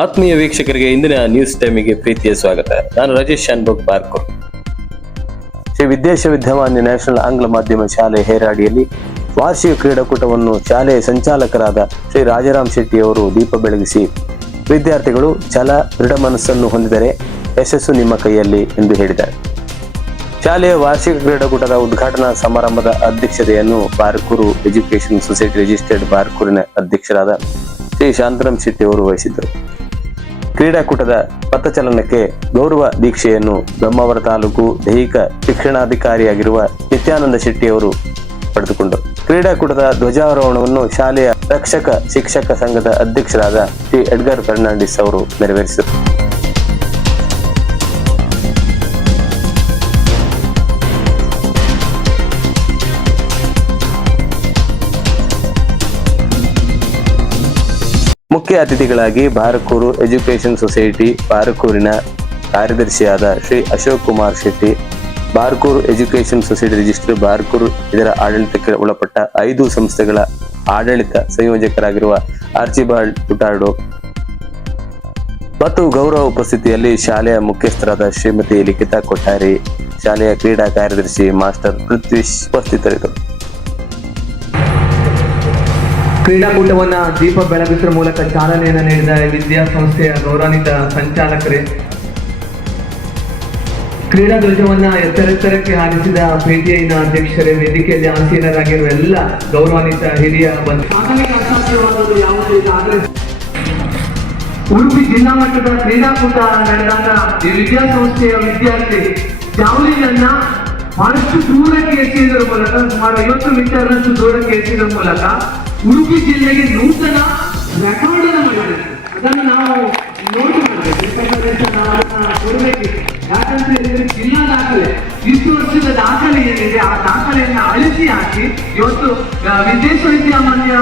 ಆತ್ಮೀಯ ವೀಕ್ಷಕರಿಗೆ ಇಂದಿನ ನ್ಯೂಸ್ ಟೈಮಿಗೆ ಪ್ರೀತಿಯ ಸ್ವಾಗತ. ನಾನು ರಾಜೇಶ್ ಶಾನ್ಭೋಗ್ ಬಾರ್ಕೂರ್ ಶ್ರೀ ವಿದ್ಯಾಶ ವಿದ್ಯಮಾನ್ಯ ನ್ಯಾಷನಲ್ ಆಂಗ್ಲ ಮಾಧ್ಯಮ ಶಾಲೆ ಹೇರಾಡಿಯಲ್ಲಿ ವಾರ್ಷಿಕ ಕ್ರೀಡಾಕೂಟವನ್ನು ಶಾಲೆಯ ಸಂಚಾಲಕರಾದ ಶ್ರೀ ರಾಜಾರಾಮ್ ಶೆಟ್ಟಿ ಅವರು ದೀಪ ಬೆಳಗಿಸಿ ವಿದ್ಯಾರ್ಥಿಗಳು ಛಲ, ದೃಢ ಮನಸ್ಸನ್ನು ಹೊಂದಿದರೆ ಯಶಸ್ಸು ನಿಮ್ಮ ಕೈಯಲ್ಲಿ ಎಂದು ಹೇಳಿದ್ದಾರೆ. ಶಾಲೆಯ ವಾರ್ಷಿಕ ಕ್ರೀಡಾಕೂಟದ ಉದ್ಘಾಟನಾ ಸಮಾರಂಭದ ಅಧ್ಯಕ್ಷತೆಯನ್ನು ಬಾರ್ಕೂರು ಎಜುಕೇಷನ್ ಸೊಸೈಟಿ ರಿಜಿಸ್ಟರ್ಡ್ ಬಾರ್ಕೂರಿನ ಅಧ್ಯಕ್ಷರಾದ ಶ್ರೀ ಶಾಂತರಾಮ್ ಶೆಟ್ಟಿ ಅವರು ವಹಿಸಿದ್ದರು. ಕ್ರೀಡಾಕೂಟದ ಪಥಚಲನಕ್ಕೆ ಗೌರವ ದೀಕ್ಷೆಯನ್ನು ಬ್ರಹ್ಮಾವರ ತಾಲೂಕು ದೈಹಿಕ ಶಿಕ್ಷಣಾಧಿಕಾರಿಯಾಗಿರುವ ನಿತ್ಯಾನಂದ ಶೆಟ್ಟಿ ಅವರು ಪಡೆದುಕೊಂಡರು. ಕ್ರೀಡಾಕೂಟದ ಧ್ವಜಾರೋಹಣವನ್ನು ಶಾಲೆಯ ರಕ್ಷಕ ಶಿಕ್ಷಕ ಸಂಘದ ಅಧ್ಯಕ್ಷರಾದ ಶ್ರೀ ಎಡ್ಗರ್ ಫರ್ನಾಂಡಿಸ್ ಅವರು ನೆರವೇರಿಸಿದರು. ಮುಖ್ಯ ಅತಿಥಿಗಳಾಗಿ ಬಾರಕೂರು ಎಜುಕೇಷನ್ ಸೊಸೈಟಿ ಬಾರಕೂರಿನ ಕಾರ್ಯದರ್ಶಿಯಾದ Shri Ashok Kumar Shetty, Barkur education society register Barkur, ಇದರ ಆಡಳಿತಕ್ಕೆ ಒಳಪಟ್ಟ ಐದು ಸಂಸ್ಥೆಗಳ ಆಡಳಿತ ಸಂಯೋಜಕರಾಗಿರುವ ಆರ್ಚಿಬಾಲ್ಡ್ ಪುಟಾರ್ಡು. ಮತ್ತು ಗೌರವ ಉಪಸ್ಥಿತಿಯಲ್ಲಿ ಶಾಲೆಯ ಮುಖ್ಯಸ್ಥರಾದ ಶ್ರೀಮತಿ ಲಿಖಿತಾ ಕೊಠಾರಿ, ಶಾಲೆಯ ಕ್ರೀಡಾ ಕಾರ್ಯದರ್ಶಿ ಮಾಸ್ಟರ್ ಪೃಥ್ವೀಶ್ ಉಪಸ್ಥಿತರಿದ್ದರು. ಕ್ರೀಡಾಕೂಟವನ್ನ ದೀಪ ಬೆಳಗಿಸುವ ಮೂಲಕ ಚಾಲನೆಯನ್ನು ನೀಡಿದ ವಿದ್ಯಾಸಂಸ್ಥೆಯ ಗೌರವಾನ್ವಿತ ಸಂಚಾಲಕರೇ. ಕ್ರೀಡಾ ಧ್ವಜವನ್ನ ಎತ್ತರೆತ್ತರಕ್ಕೆ ಹಾರಿಸಿದ ಪಿಟಿಐನ ಅಧ್ಯಕ್ಷರೇ, ವೇದಿಕೆಯಲ್ಲಿ ಆಸೀನರಾಗಿರುವ ಎಲ್ಲ ಗೌರವಾನ್ವಿತ ಹಿರಿಯ ಉಡುಪಿ ಜಿಲ್ಲಾ ಮಟ್ಟದ ಕ್ರೀಡಾಕೂಟ ನಡೆದಾಗ ಈ ವಿದ್ಯಾಸಂಸ್ಥೆಯ ವಿದ್ಯಾರ್ಥಿ ಜಾವಲಿನನ್ನ ಬಹಳಷ್ಟು ದೂರಕ್ಕೆ ಎಸೆಯುವುದರ ಮೂಲಕ, ಸುಮಾರು ಐವತ್ತು ಮೀಟರ್ನಷ್ಟು ದೂರಕ್ಕೆ ಎಸೆಯುವುದರ ಮೂಲಕ ಉಡುಪಿ ಜಿಲ್ಲೆಗೆ ನೂತನ ರೆಕಾರ್ಡ್ ಅನ್ನು ಮಾಡಿದೆ ಅದನ್ನು ನಾವು ನೋಟ್ ಮಾಡಬೇಕು. ಯಾಕಂದ್ರೆ ಯಾಕಂತ ಹೇಳಿದ್ರೆ ಜಿಲ್ಲಾ ದಾಖಲೆ, ಇಷ್ಟು ವರ್ಷದ ದಾಖಲೆ ಏನಿದೆ ಆ ದಾಖಲೆಯನ್ನ ಅಳಿಸಿ ಹಾಕಿ ಇವತ್ತು ವಿದೇಶ ವಿದ್ಯಾಮಾನ್ಯ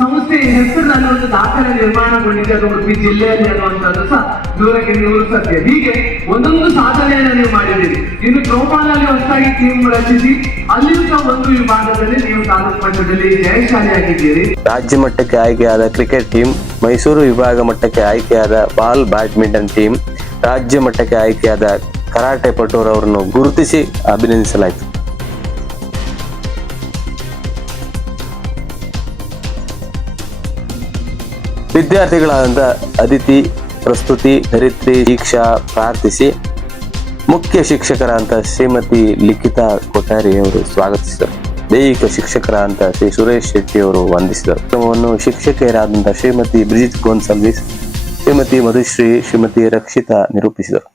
ಸಂಸ್ಥೆಯ ಹೆಸರಿನಲ್ಲಿ ಒಂದು ದಾಖಲೆ ನಿರ್ಮಾಣಗೊಂಡಿದೆ ಅದು ಉಡುಪಿ ಜಿಲ್ಲೆಯಲ್ಲಿ ಅನ್ನುವಂಥದ್ದು ಸಹ ದೂರಕ್ಕೆ ನೂರು ಸತ್ಯ. ಹೀಗೆ ಒಂದೊಂದು ಸಾಧನೆಯನ್ನು ನೀವು ಮಾಡಿದ್ದೀರಿ. ಇನ್ನು ಥ್ರೋಬಾಲ್ ಹೊಸದಾಗಿ ಟೀಮ್ ರಚಿಸಿ, ಅಲ್ಲಿಯೂ ಸಹ ಒಂದು ವಿಭಾಗದಲ್ಲಿ ನೀವು ತಾಲೂಕು ಮಟ್ಟದಲ್ಲಿ ಜಯಶಾಲಿಯಾಗಿದ್ದೀರಿ. ರಾಜ್ಯ ಮಟ್ಟಕ್ಕೆ ಆಯ್ಕೆಯಾದ ಕ್ರಿಕೆಟ್ ಟೀಮ್ ಮೈಸೂರು ವಿಭಾಗ ಮಟ್ಟಕ್ಕೆ ಆಯ್ಕೆಯಾದ ಬಾಲ್ ಬ್ಯಾಡ್ಮಿಂಟನ್ ಟೀಮ್ ರಾಜ್ಯ ಮಟ್ಟಕ್ಕೆ ಆಯ್ಕೆಯಾದ ಕರಾಟೆ ಪಟುರವರನ್ನು ಗುರುತಿಸಿ ಅಭಿನಂದಿಸಲಾಯಿತು. ವಿದ್ಯಾರ್ಥಿಗಳಾದಂಥ ಅದಿತಿ, ಪ್ರಸ್ತುತಿ ಧರಿತ್ರಿ ದೀಕ್ಷಾ ಪ್ರಾರ್ಥಿಸಿ ಮುಖ್ಯ ಶಿಕ್ಷಕರಾದಂಥ ಶ್ರೀಮತಿ ಲಿಖಿತಾ ಕೊಠಾರಿ ಅವರು ಸ್ವಾಗತಿಸಿದರು. ದೈಹಿಕ ಶಿಕ್ಷಕರಾದಂಥ ಶ್ರೀ ಸುರೇಶ್ ಶೆಟ್ಟಿ ಅವರು ವಂದಿಸಿದರು. ಕ್ರಮವನ್ನು ಶಿಕ್ಷಕಿಯರಾದಂಥ ಶ್ರೀಮತಿ ಬ್ರಿಜಿತ್ ಗೋನ್ಸಲ್ವಿಸ್ ಶ್ರೀಮತಿ ಮಧುಶ್ರೀ, ಶ್ರೀಮತಿ ರಕ್ಷಿತಾ ನಿರೂಪಿಸಿದರು.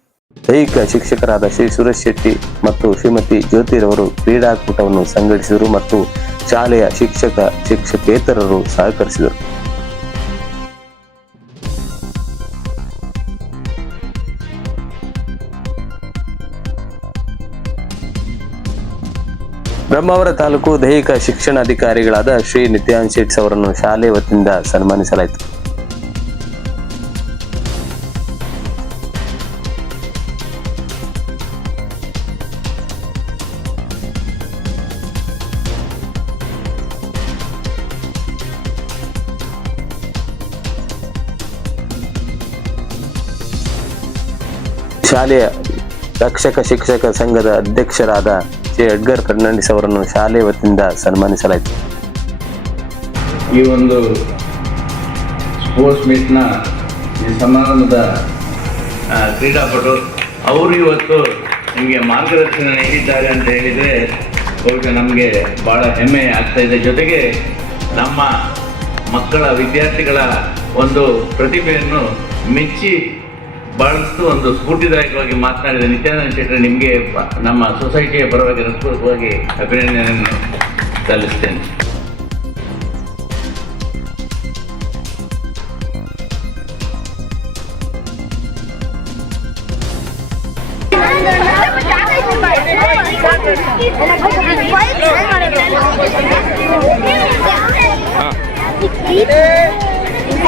ದೈಹಿಕ ಶಿಕ್ಷಕರಾದ ಶ್ರೀ ಸುರೇಶ್ ಶೆಟ್ಟಿ ಮತ್ತು ಶ್ರೀಮತಿ ಜ್ಯೋತಿರವರು ಕ್ರೀಡಾಕೂಟವನ್ನು ಸಂಘಟಿಸಿದರು ಮತ್ತು ಶಾಲೆಯ ಶಿಕ್ಷಕ, ಶಿಕ್ಷಕೇತರರು ಸಹಕರಿಸಿದರು. ಬ್ರಹ್ಮಾವರ ತಾಲೂಕು ದೈಹಿಕ ಶಿಕ್ಷಣಾಧಿಕಾರಿಗಳಾದ ಶ್ರೀ ನಿತ್ಯಾನ್ ಶೇಟ್ಸ್ ಅವರನ್ನು ಶಾಲೆ ವತಿಯಿಂದ ಸನ್ಮಾನಿಸಲಾಯಿತು. ಶಾಲೆಯ ರಕ್ಷಕ ಶಿಕ್ಷಕ ಸಂಘದ ಅಧ್ಯಕ್ಷರಾದ ಶ್ರೀ ಎಡ್ಗರ್ ಫರ್ನಾಂಡಿಸ್ ಅವರನ್ನು ಶಾಲೆ ವತಿಯಿಂದ ಸನ್ಮಾನಿಸಲಾಯಿತು. ಈ ಒಂದು ಸ್ಪೋರ್ಟ್ಸ್ ಮೀಟ್ನ ಈ ಸಮಾರಂಭದ ಕ್ರೀಡಾಪಟು, ಅವರು ಇವತ್ತು ನಿಮಗೆ ಮಾರ್ಗದರ್ಶನ ನೀಡಿದ್ದಾರೆ ಅಂತ ಹೇಳಿದರೆ ಬಹುಶಃ ನಮಗೆ ಭಾಳ ಹೆಮ್ಮೆ ಆಗ್ತಾ ಇದೆ. ಜೊತೆಗೆ ನಮ್ಮ ಮಕ್ಕಳ, ವಿದ್ಯಾರ್ಥಿಗಳ ಒಂದು ಪ್ರತಿಭೆಯನ್ನು ಮೆಚ್ಚಿ ಬಹಳಷ್ಟು ಒಂದು ಸ್ಫೂರ್ತಿದಾಯಕವಾಗಿ ಮಾತನಾಡಿದ ನಿತ್ಯಾನಂದ ಶೆಟ್ಟರ್ ನಿಮಗೆ ನಮ್ಮ ಸೊಸೈಟಿಯ ಪರವಾಗಿ ಹೃತ್ಪೂರ್ವಕವಾಗಿ ಅಭಿನಂದನೆಯನ್ನು ಸಲ್ಲಿಸ್ತೇನೆ.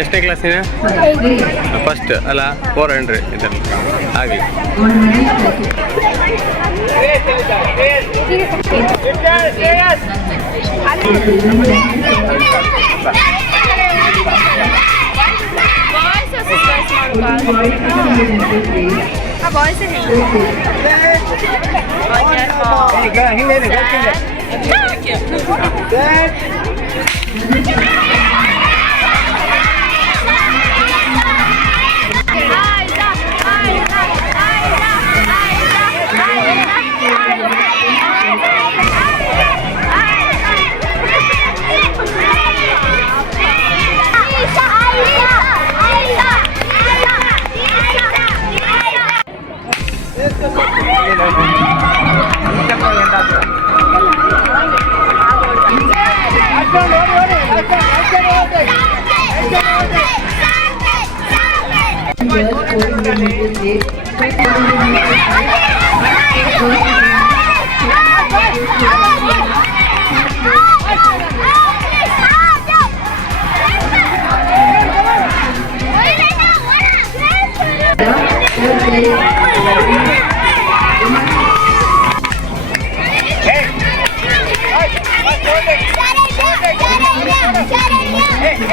ಎಷ್ಟನೇ ಕ್ಲಾಸಿನ ಫಸ್ಟ್ ಅಲ್ಲ ಫೋರ್ ಹಂಡ್ರೆಡ್ ಇದರಲ್ಲಿ. ಆಗಲಿ. Voz, seus. A voz é linda. Voz é foda. Ele ganha, ele ganha. Aqui.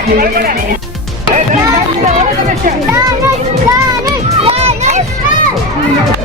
Lanet! Lanet! Lanet! Lanet!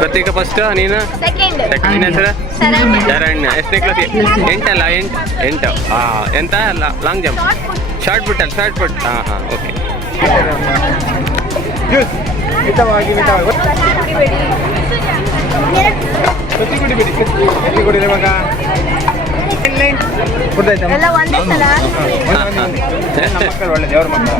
ಪ್ರತ್ಯೇಕ ಫಸ್ಟ್ ನೀನು? ಸೆಕೆಂಡ್ ಸೆಕೆಂಡ್ ನಿನ್ನ ಹೆಸರು? ಶರಣ್ಯ. ಎಷ್ಟನೇ ಕ್ಲಾಸ್ ಎಂಟಲ್ಲ? ಎಂಟು? ಎಂಟು. ಹಾಂ ಎಂತ? ಅಲ್ಲ ಲಾಂಗ್ ಜಂಪ್ ಶಾರ್ಟ್ ಫುಟ್ ಅಲ್ಲ ಶಾರ್ಟ್ ಪುಟ್ ಹಾಂ ಹಾಂ ಓಕೆ ಎಲ್ಲ ಒಂದೇ ಸಲ. ಒಳ್ಳೆ ದೇವ್ರ ಮಕ್ಕಳು.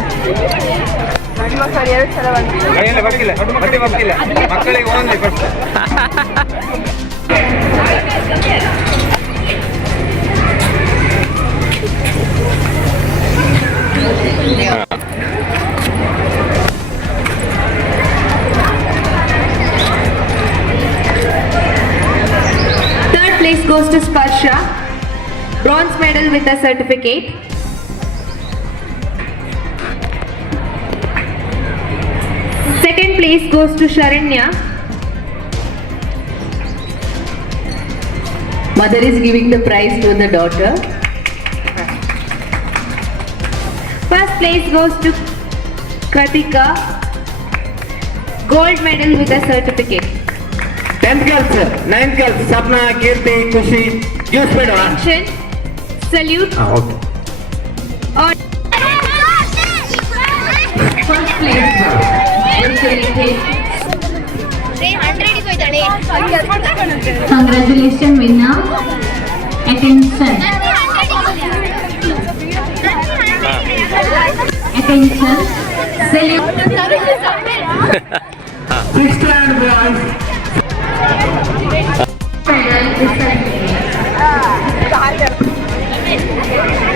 ಗಂಡು ಮಕ್ಕಳು ಎರಡು ಸಲ ಬಂದು ಕೈಯಲ್ಲಿ ಬಕ್ಕಿಲ್ಲ ಮತ್ತೆ ಬಕ್ಕಿಲ್ಲ ಮಕ್ಕಳಿಗೆ only first Third place goes to Sparsha. Bronze medal with a certificate. Place goes to Sharanya. Mother is giving the prize to the daughter. First place goes to Kratika. Gold medal with a certificate. 10th girls, 9th girls, Sapna, Kirti, Kushi, use Action. Salute. Ah, okay. Congratulations, winner. Attention. Attention. Salute. Six and boys. Medal is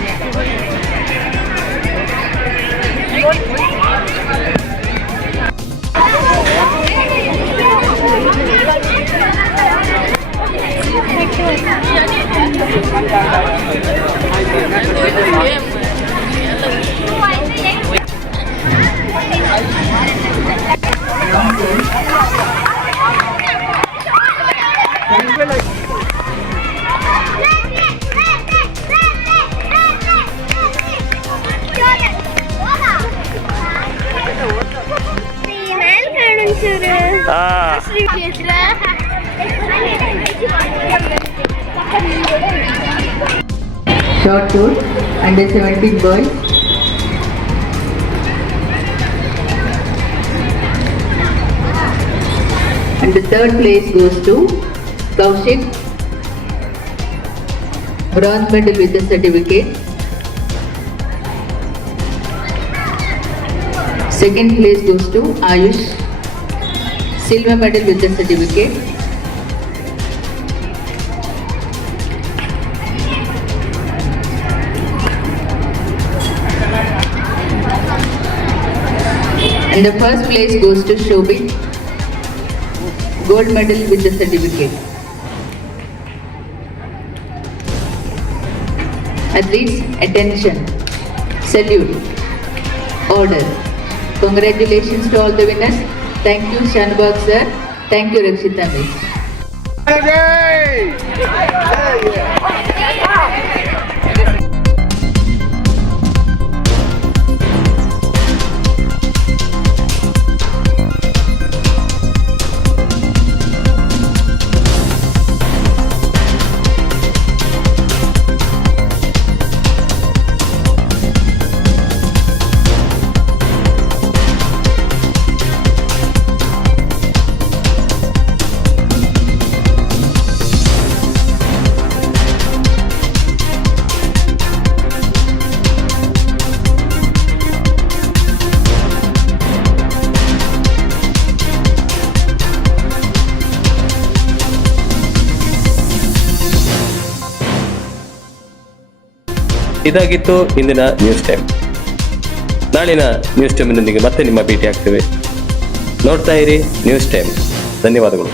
shot put under 17 boys. And the third place goes to Kaushik. Bronze medal with the certificate. Second place goes to Ayush. Silver medal with the certificate. And the first place goes to Shobit. Gold medal with the certificate. Athletes, attention. Salute. Order. Congratulations to all the winners. Thank you, Shanbag sir. Thank you, Rakshita miss. ಇದಾಗಿತ್ತು ಇಂದಿನ news time ನಾಳಿನ news ಟೈಮಿನೊಂದಿಗೆ ಮತ್ತೆ ನಿಮ್ಮ ಭೇಟಿ ಆಗ್ತೇವೆ. ನೋಡ್ತಾ ಇರಿ news time ಧನ್ಯವಾದಗಳು.